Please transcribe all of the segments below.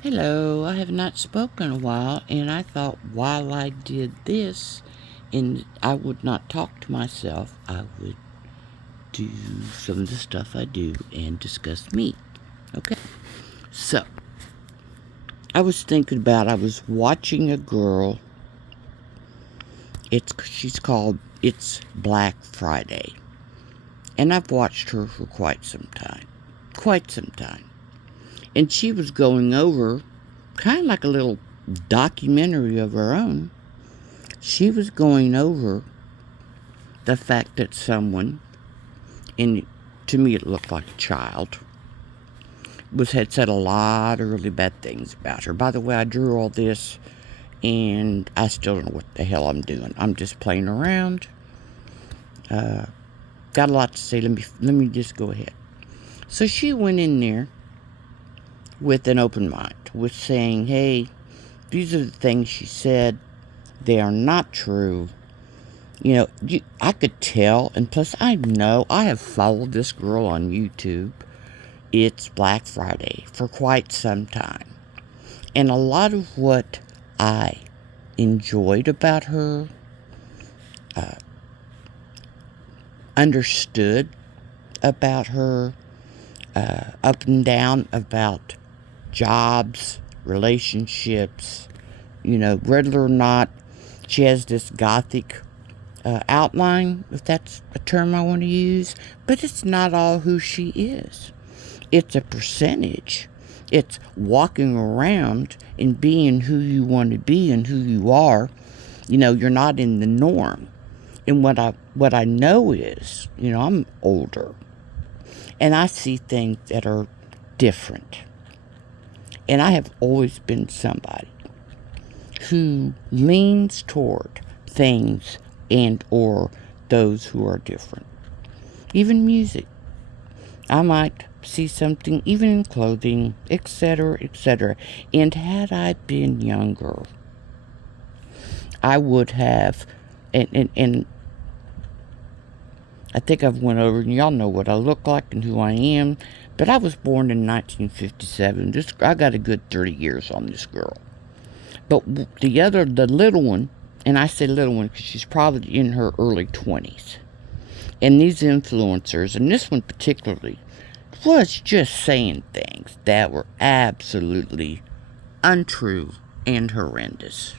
Hello, I have not spoken in a while, and I thought while I did this, and I would not talk to myself, I would do some of the stuff I do and discuss me. Okay? So, I was thinking about, I was watching a girl. She's called It's Black Friday. And I've watched her for quite some time. Quite some time. And she was going over kind of like a little documentary of her own. She was going over the fact that someone, and to me it looked like a child, had said a lot of really bad things about her. By the way, I drew all this, and I still don't know what the hell I'm doing. I'm just playing around. Got a lot to say. Let me just go ahead. So she went in there with an open mind, with saying, "Hey, these are the things she said. They are not true." I could tell, and plus I know I have followed this girl on YouTube. It's Black Friday for quite some time. And a lot of what I enjoyed about her, understood about her, up and down about jobs, relationships, whether or not she has this gothic outline, if that's a term I want to use, but it's not all who she is. It's a percentage. It's walking around and being who you want to be and who you are. You're not in the norm. And what I know is, I'm older, and I see things that are different. And I have always been somebody who leans toward things and or those who are different. Even music. I might see something, even in clothing, etc., etc. And had I been younger, I would have, and I think I've went over, and y'all know what I look like and who I am, but I was born in 1957. I got a good 30 years on this girl. But the little one, and I say little one because she's probably in her early 20s. And these influencers, and this one particularly, was just saying things that were absolutely untrue and horrendous.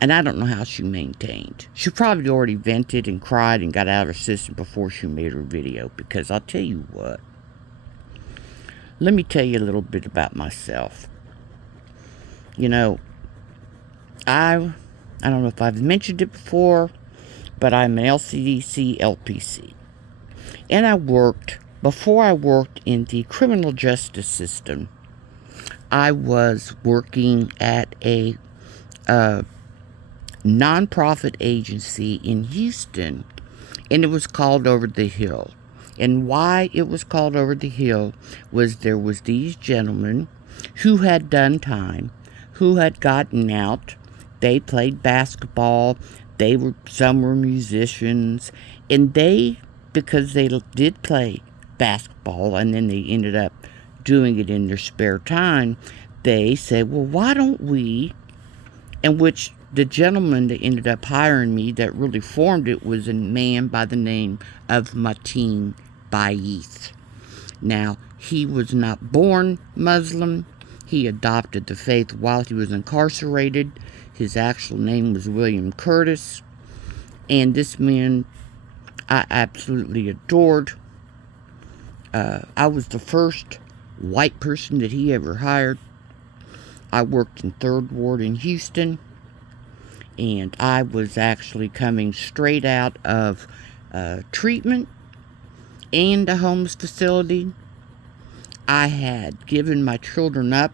And I don't know how she maintained. She probably already vented and cried and got out of her system before she made her video, because I'll tell you what. Let me tell you a little bit about myself. I don't know if I've mentioned it before, but I'm an LCDC LPC. And before I worked in the criminal justice system, I was working at a nonprofit agency in Houston, and it was called Over the Hill. And why it was called Over the Hill was there was these gentlemen who had done time, who had gotten out. They played basketball. Some were musicians, and because they did play basketball, and then they ended up doing it in their spare time, they said, well, why don't we, and which the gentleman that ended up hiring me that really formed it was a man by the name of Mateen Baith. Now, he was not born Muslim. He adopted the faith while he was incarcerated. His actual name was William Curtis. And this man I absolutely adored. I was the first white person that he ever hired. I worked in 3rd Ward in Houston, and I was actually coming straight out of treatment and a homeless facility. I had given my children up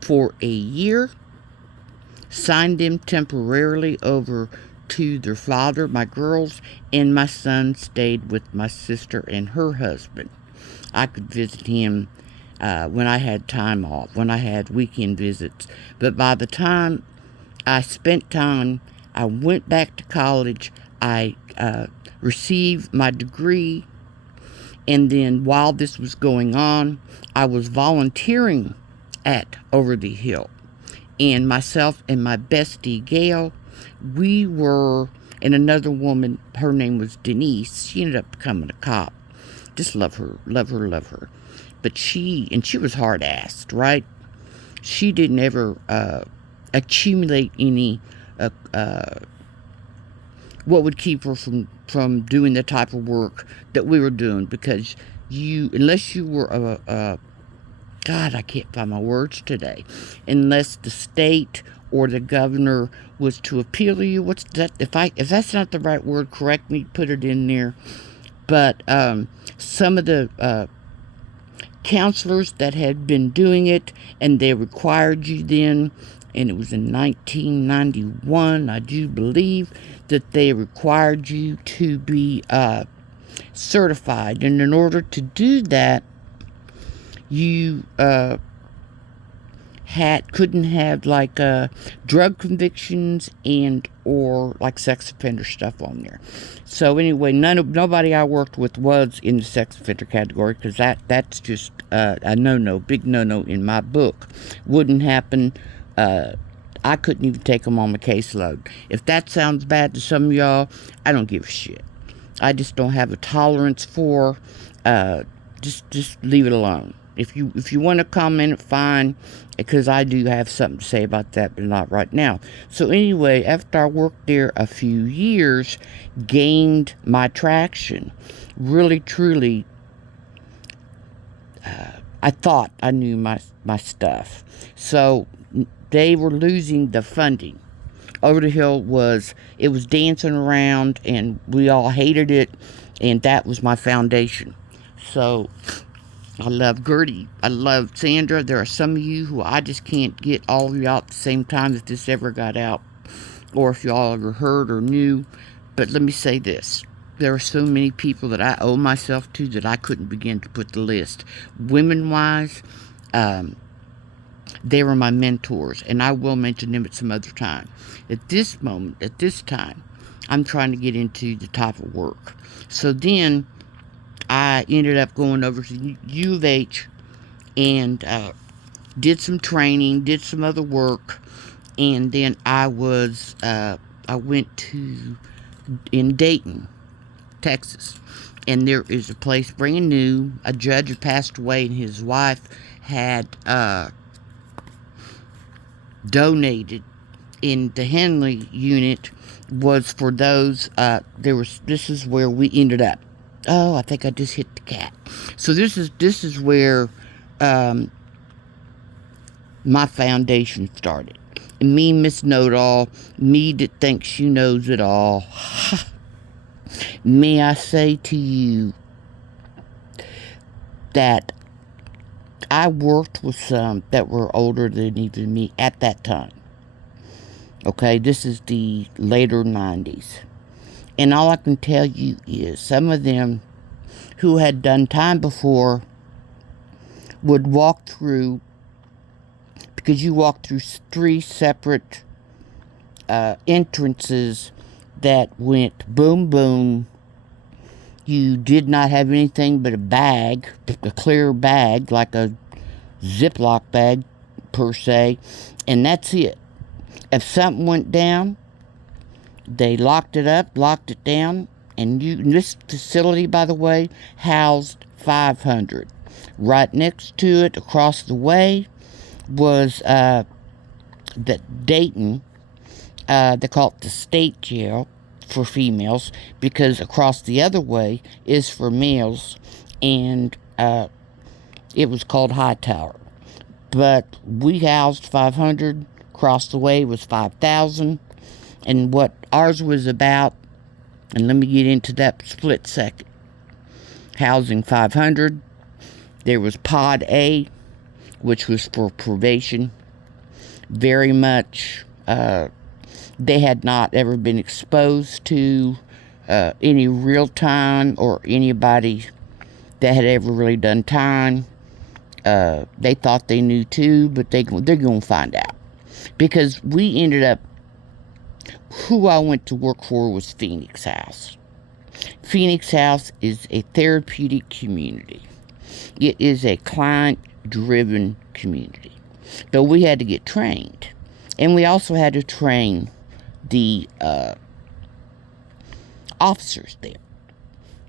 for a year, signed them temporarily over to their father, my girls, and my son stayed with my sister and her husband. I could visit him when I had time off, when I had weekend visits. But by the time I spent time, I went back to college, I received my degree, and then while this was going on, I was volunteering at Over the Hill. And myself and my bestie, Gail, we were, and another woman, her name was Denise. She ended up becoming a cop. Just love her, love her, love her. But she was hard-assed, right? She didn't ever accumulate any what would keep her from doing the type of work that we were doing, because unless you were God, I can't find my words today, unless the state or the governor was to appeal to you. What's that? If that's not the right word, correct me, put it in there. But some of the counselors that had been doing it, and they required you then, and it was in 1991, I do believe, that they required you to be certified. And in order to do that, you couldn't have like drug convictions and or like sex offender stuff on there. So anyway, nobody I worked with was in the sex offender category, because that's just a no-no, big no-no in my book. Wouldn't happen. I couldn't even take them on my caseload. If that sounds bad to some of y'all, I don't give a shit. I just don't have a tolerance for. Just leave it alone. If you want to comment, fine, because I do have something to say about that, but not right now. So anyway, after I worked there a few years, gained my traction. Really, truly, I thought I knew my stuff. So they were losing the funding. Over the Hill was dancing around, and we all hated it, and that was my foundation. So I love Gertie. I love Sandra. There are some of you who I just can't get all of y'all at the same time if this ever got out, or if y'all ever heard or knew. But let me say this. There are so many people that I owe myself to that I couldn't begin to put the list. Women-wise, they were my mentors, and I will mention them at some other time. At this moment, at this time, I'm trying to get into the type of work. So then I ended up going over to U of H and did some training, did some other work, and then I went to in Dayton, Texas, and there is a place brand new. A judge had passed away, and his wife had donated. In the Henley unit was for those. This is where we ended up. Oh, I think I just hit the cat. So this is where my foundation started. And me, Miss Know-It-All, me that thinks she knows it all. May I say to you that I worked with some that were older than even me at that time. Okay, this is the later 90s. And all I can tell you is some of them who had done time before would walk through, because you walk through 3 separate entrances that went boom, boom. You did not have anything but a bag, a clear bag, like a Ziploc bag per se, and that's it. If something went down, they locked it up, locked it down, and this facility, by the way, housed 500. Right next to it, across the way, was the Dayton. They call it the state jail for females, because across the other way is for males, and it was called Hightower. But we housed 500. Across the way was 5,000. And what ours was about, and let me get into that split second. Housing 500. There was Pod A, which was for probation. Very much, they had not ever been exposed to any real time or anybody that had ever really done time. They thought they knew too, but they're going to find out. Because we ended up, who I went to work for was Phoenix House. Phoenix House is a therapeutic community. It is a client-driven community. Though we had to get trained. And we also had to train the officers there.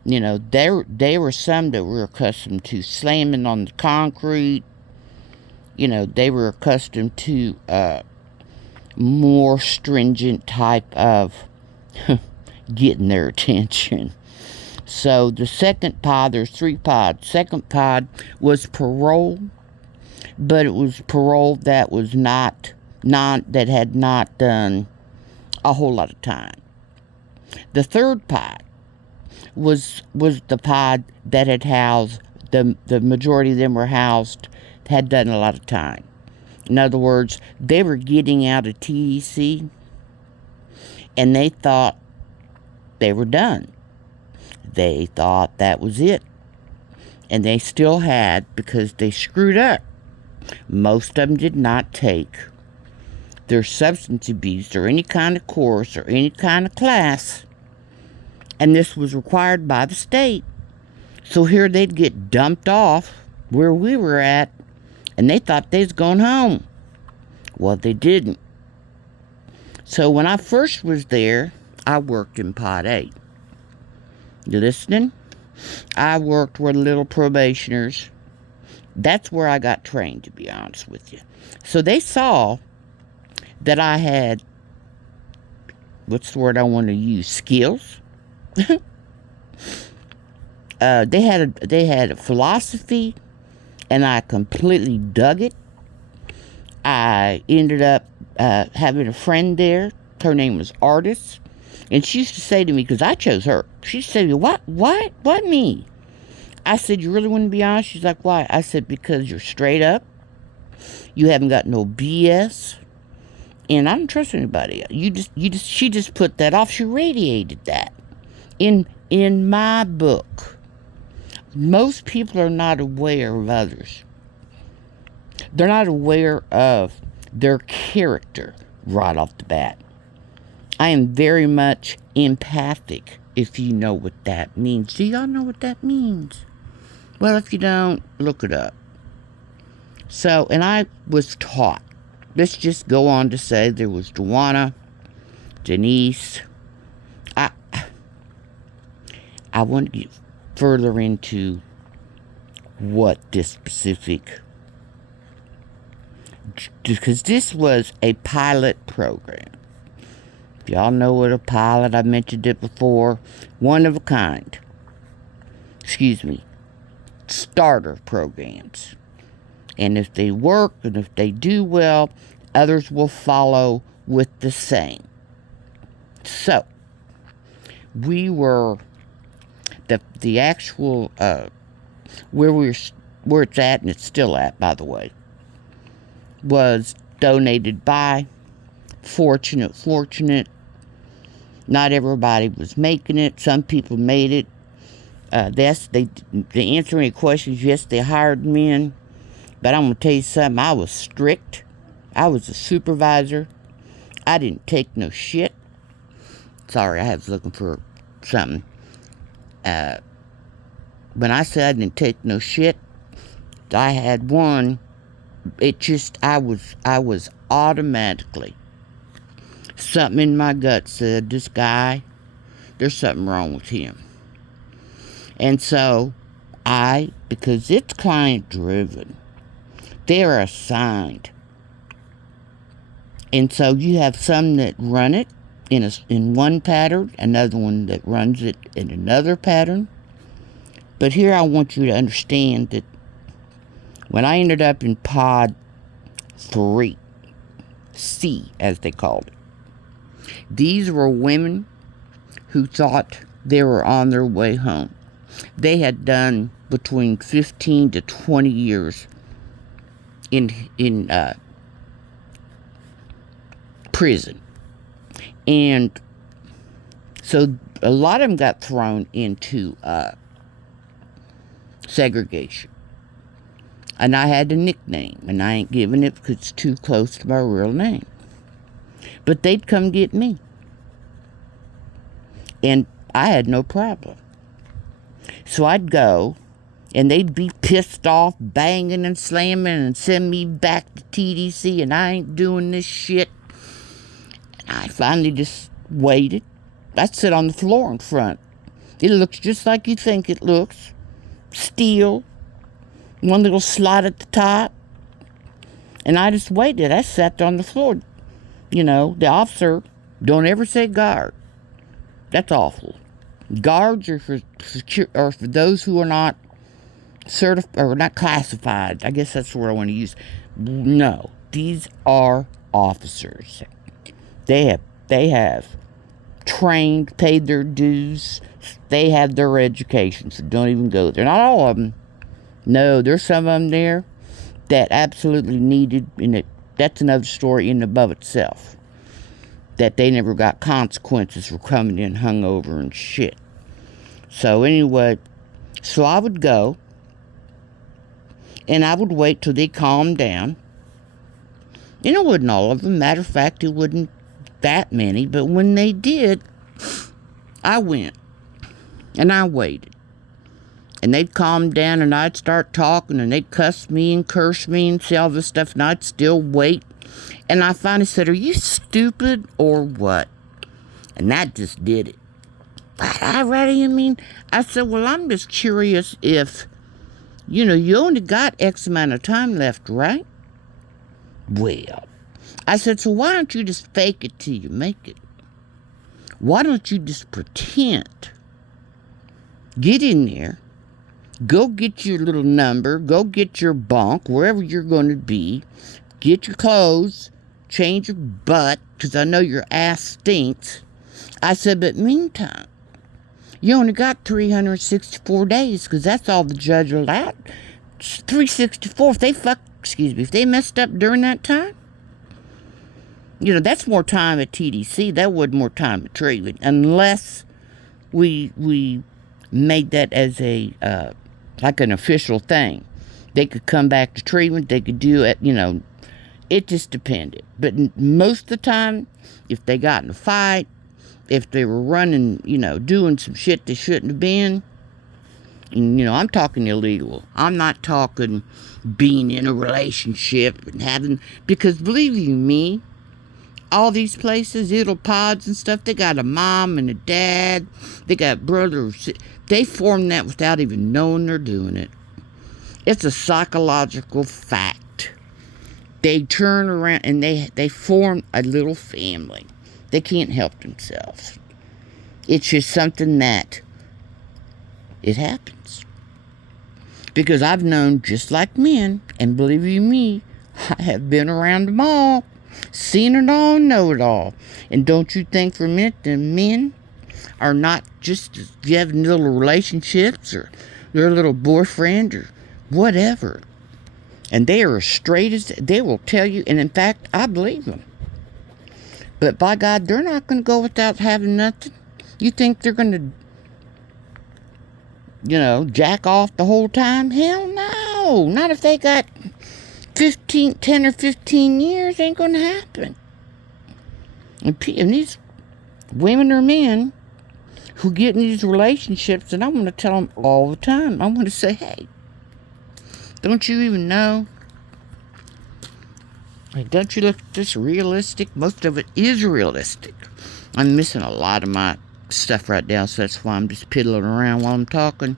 You know, there were some that were accustomed to slamming on the concrete. You know, they were accustomed to more stringent type of getting their attention. So the second pod, there's 3 pods. Second pod was parole, but it was parole that was that had not done a whole lot of time. The third pod was the pod that had housed the majority of them were housed, had done a lot of time. In other words, they were getting out of TEC and they thought they were done. They thought that was it. And they still had, because they screwed up. Most of them did not take their substance abuse or any kind of course or any kind of class. And this was required by the state. So here they'd get dumped off where we were at, and they thought they was going home. Well, they didn't. So when I first was there, I worked in Pod 8. You listening? I worked with little probationers. That's where I got trained, to be honest with you. So they saw that I had, what's the word I want to use, skills. They had a philosophy, and I completely dug it. I ended up having a friend there. Her name was Artist, and she used to say to me, because I chose her, she said, what me? I said, you really want to be honest? She's like, why? I said, because you're straight up. You haven't got no BS. And I don't trust anybody. She just put that off. She radiated that. In my book, most people are not aware of others. They're not aware of their character right off the bat. I am very much empathic, if you know what that means. Do y'all know what that means? Well, if you don't, look it up. So, and I was taught. Let's just go on to say there was Dewana, Denise. I want to get further into what this specific, because this was a pilot program. If y'all know what a pilot, I mentioned it before, one of a kind. Starter programs. And if they work and if they do well, others will follow with the same. So, we were the actual where it's at, and it's still at, by the way, was donated by fortunate. Not everybody was making it. Some people made it. To answer any questions, yes, they hired men. But I'm going to tell you something. I was strict. I was a supervisor. I didn't take no shit. Sorry, I was looking for something. When I said I didn't take no shit, I had one. I was automatically, something in my gut said, this guy, there's something wrong with him. And so because it's client driven, they're assigned. And so you have some that run it in one pattern, another one that runs it in another pattern. But here I want you to understand that when I ended up in Pod 3, C as they called it, these were women who thought they were on their way home. They had done between 15 to 20 years in prison. And so a lot of them got thrown into segregation. And I had a nickname, and I ain't giving it because it's too close to my real name. But they'd come get me. And I had no problem. So I'd go, And they'd be pissed off, banging and slamming, and send me back to TDC, and I ain't doing this shit. And I finally just waited. I'd sit on the floor in front. It looks just like you think it looks. Steel. One little slot at the top. And I just waited. I sat on the floor. You know, the officer, don't ever say guard. That's awful. Guards are for those who are not certified or not classified. I guess that's the word I want to use. No, these are officers. They have trained, paid their dues. They have their education, so don't even go there. Not all of them. No, there's some of them there that absolutely needed, and that's another story in and above itself. That they never got consequences for coming in hungover and shit. So anyway, so I would go, and I would wait till they calmed down. And it wasn't all of them. Matter of fact, it wasn't that many. But when they did, I went, and I waited. And they'd calm down, and I'd start talking, and they'd cuss me and curse me and say all this stuff, and I'd still wait. And I finally said, are you stupid or what? And that just did it. What do you mean? I said, well, I'm just curious if, you only got X amount of time left, right? Well, I said, so why don't you just fake it till you make it? Why don't you just pretend? Get in there. Go get your little number. Go get your bunk, wherever you're going to be. Get your clothes. Change your butt, because I know your ass stinks. I said, but meantime, you only got 364 days, because that's all the judge allowed. 364. If they messed up during that time, that's more time at TDC. That was more time at treatment, unless we made that as a like an official thing. They could come back to treatment. They could do it. It just depended. But most of the time, if they got in a fight, if they were running, doing some shit they shouldn't have been, and, I'm talking illegal. I'm not talking being in a relationship and having, because believe you me, all these places, little pods and stuff, they got a mom and a dad, they got brothers. They form that without even knowing they're doing it. It's a psychological fact. They turn around and they form a little family. They can't help themselves. It's just something that it happens. Because I've known just like men, and believe you me, I have been around them all, seen it all, know it all. And don't you think for a minute the men are not just having little relationships or their little boyfriend or whatever. And they are as straight as they will tell you. And in fact, I believe them. But by God, they're not going to go without having nothing. You think they're going to, jack off the whole time? Hell no. Not if they got 10 or 15 years. Ain't going to happen. And these women or men who get in these relationships, and I'm going to tell them all the time. I'm going to say, hey, don't you even know? Don't you look at this realistic? Most of it is realistic. I'm missing a lot of my stuff right now, so that's why I'm just piddling around while I'm talking.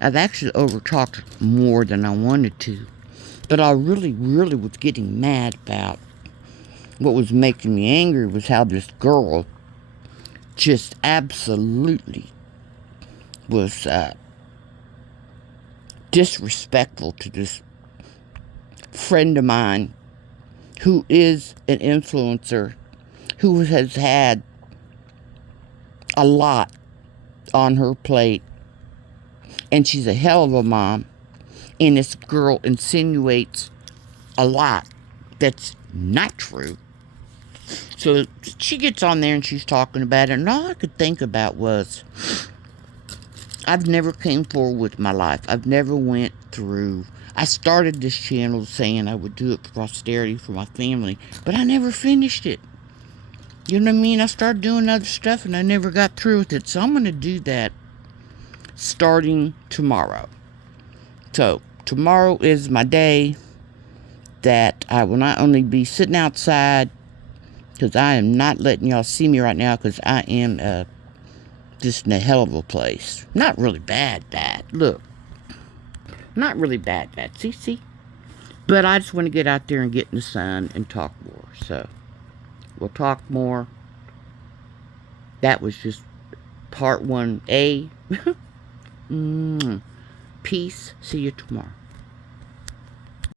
I've actually over-talked more than I wanted to. But I really, really was getting mad about what was making me angry was how this girl just absolutely was disrespectful to this friend of mine who is an influencer, who has had a lot on her plate, and she's a hell of a mom, and this girl insinuates a lot that's not true. So she gets on there and she's talking about it, and all I could think about was, I've never came forward with my life. I've never went through. I started this channel saying I would do it for posterity, for my family, but I never finished it. You know what I mean? I started doing other stuff and I never got through with it. So I'm going to do that starting tomorrow. So, tomorrow is my day that I will not only be sitting outside, because I am not letting y'all see me right now, because I am just in a hell of a place. Not really bad. Look. Not really bad. See? But I just want to get out there and get in the sun and talk more. So, we'll talk more. That was just part 1A. Peace. See you tomorrow.